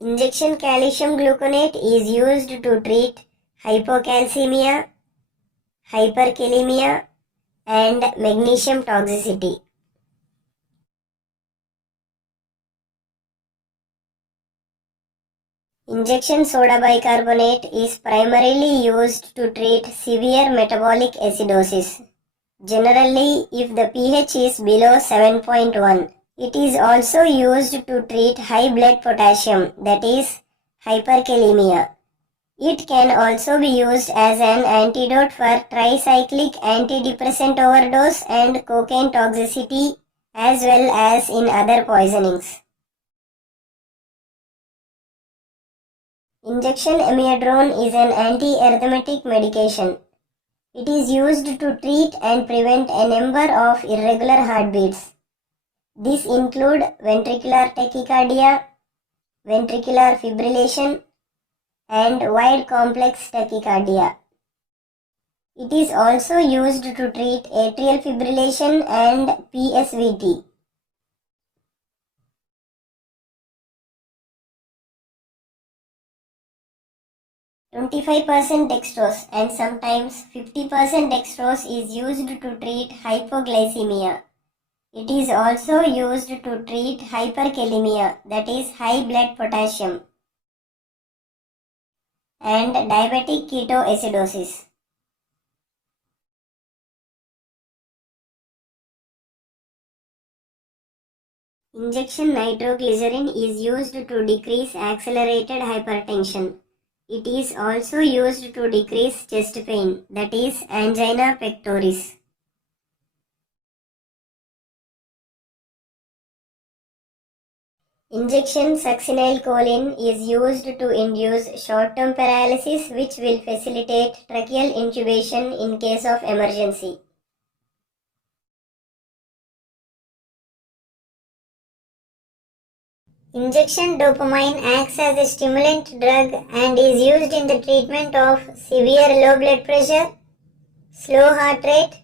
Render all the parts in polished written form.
Injection calcium gluconate is used to treat hypocalcemia, hyperkalemia, and magnesium toxicity. Injection soda bicarbonate is primarily used to treat severe metabolic acidosis. Generally, if the pH is below 7.1, it is also used to treat high blood potassium, that is, hyperkalemia. It can also be used as an antidote for tricyclic antidepressant overdose and cocaine toxicity, as well as in other poisonings. Injection amiodarone is an anti-arrhythmic medication. It is used to treat and prevent a number of irregular heartbeats. These include ventricular tachycardia, ventricular fibrillation, and wide complex tachycardia. It is also used to treat atrial fibrillation and PSVT. %25 dextrose and sometimes 50% dextrose is used to treat hypoglycemia. It is also used to treat hyperkalemia, that is high blood potassium, and diabetic ketoacidosis. Injection nitroglycerin is used to decrease accelerated hypertension. It is also used to decrease chest pain, that is angina pectoris. Injection succinylcholine is used to induce short-term paralysis, which will facilitate tracheal intubation in case of emergency. Injection dopamine acts as a stimulant drug and is used in the treatment of severe low blood pressure, slow heart rate,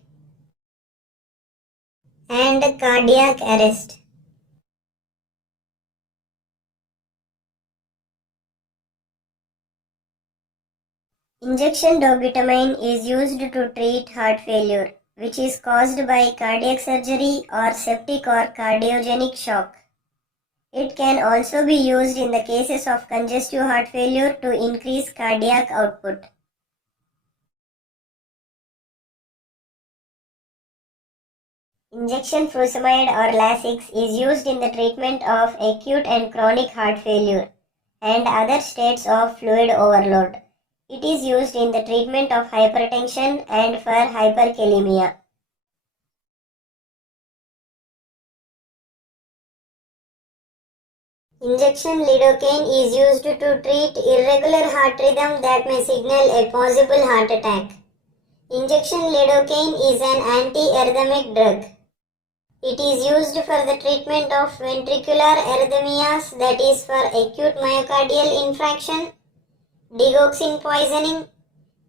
and cardiac arrest. Injection dobutamine is used to treat heart failure, which is caused by cardiac surgery or septic or cardiogenic shock. It can also be used in the cases of congestive heart failure to increase cardiac output. Injection furosemide or Lasix is used in the treatment of acute and chronic heart failure and other states of fluid overload. It is used in the treatment of hypertension and for hyperkalemia. Injection lidocaine is used to treat irregular heart rhythm that may signal a possible heart attack. Injection lidocaine is an anti-arrhythmic drug. It is used for the treatment of ventricular arrhythmias, that is for acute myocardial infarction, digoxin poisoning,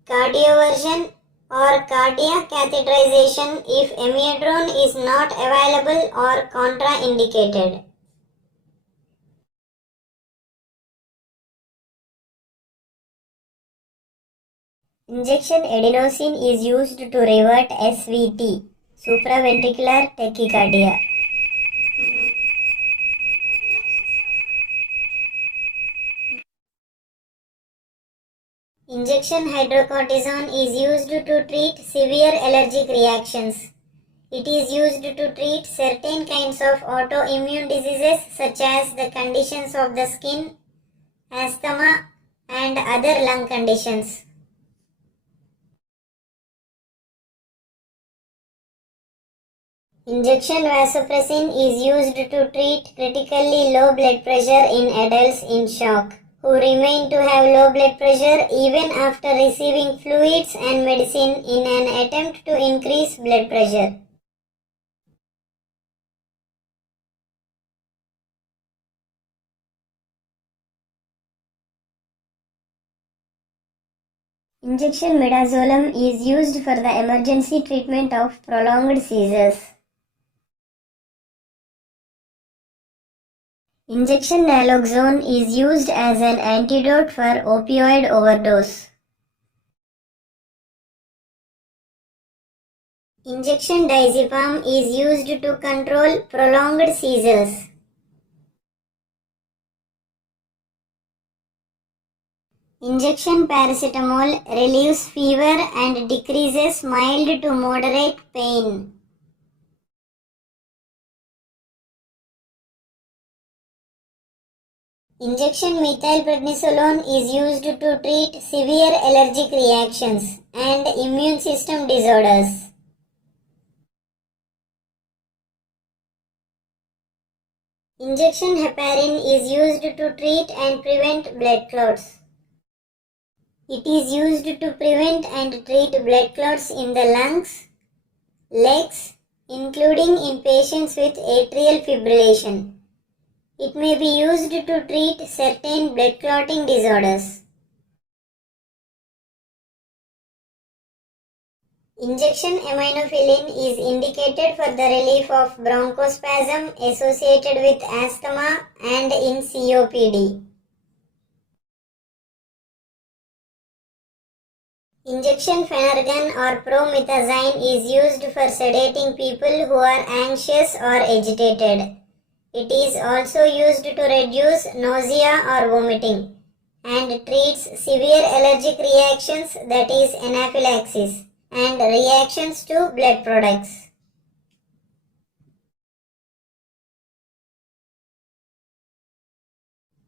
cardioversion, or cardiac catheterization if amiodarone is not available or contraindicated. Injection adenosine is used to revert SVT, supraventricular tachycardia. Injection hydrocortisone is used to treat severe allergic reactions. It is used to treat certain kinds of autoimmune diseases such as the conditions of the skin, asthma, and other lung conditions. Injection vasopressin is used to treat critically low blood pressure in adults in shock who remain to have low blood pressure even after receiving fluids and medicine in an attempt to increase blood pressure. Injection midazolam is used for the emergency treatment of prolonged seizures. Injection naloxone is used as an antidote for opioid overdose. Injection diazepam is used to control prolonged seizures. Injection paracetamol relieves fever and decreases mild to moderate pain. Injection methylprednisolone is used to treat severe allergic reactions and immune system disorders. Injection heparin is used to treat and prevent blood clots. It is used to prevent and treat blood clots in the lungs, legs, including in patients with atrial fibrillation. It may be used to treat certain blood clotting disorders. Injection aminophylline is indicated for the relief of bronchospasm associated with asthma and in COPD. Injection Phenergan or promethazine is used for sedating people who are anxious or agitated. It is also used to reduce nausea or vomiting and treats severe allergic reactions, that is anaphylaxis, and reactions to blood products.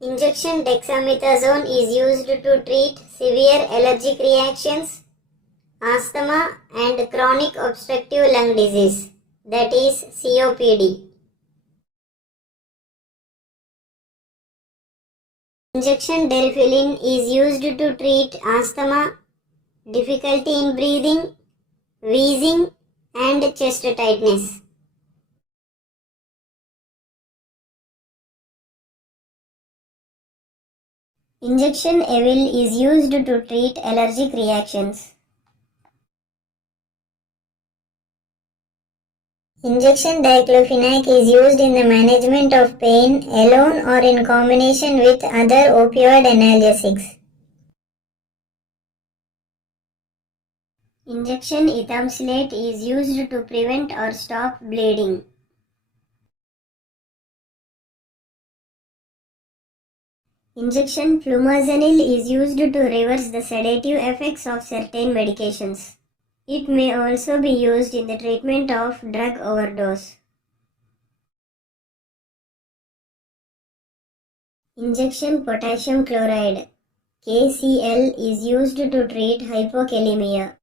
Injection dexamethasone is used to treat severe allergic reactions, asthma and chronic obstructive lung disease, that is COPD. Injection delphyllin is used to treat asthma, difficulty in breathing, wheezing and chest tightness. Injection Evil is used to treat allergic reactions. Injection diclofenac is used in the management of pain alone or in combination with other opioid analgesics. Injection ethamsulate is used to prevent or stop bleeding. Injection flumazenil is used to reverse the sedative effects of certain medications. It may also be used in the treatment of drug overdose. Injection potassium chloride (KCl) is used to treat hypokalemia.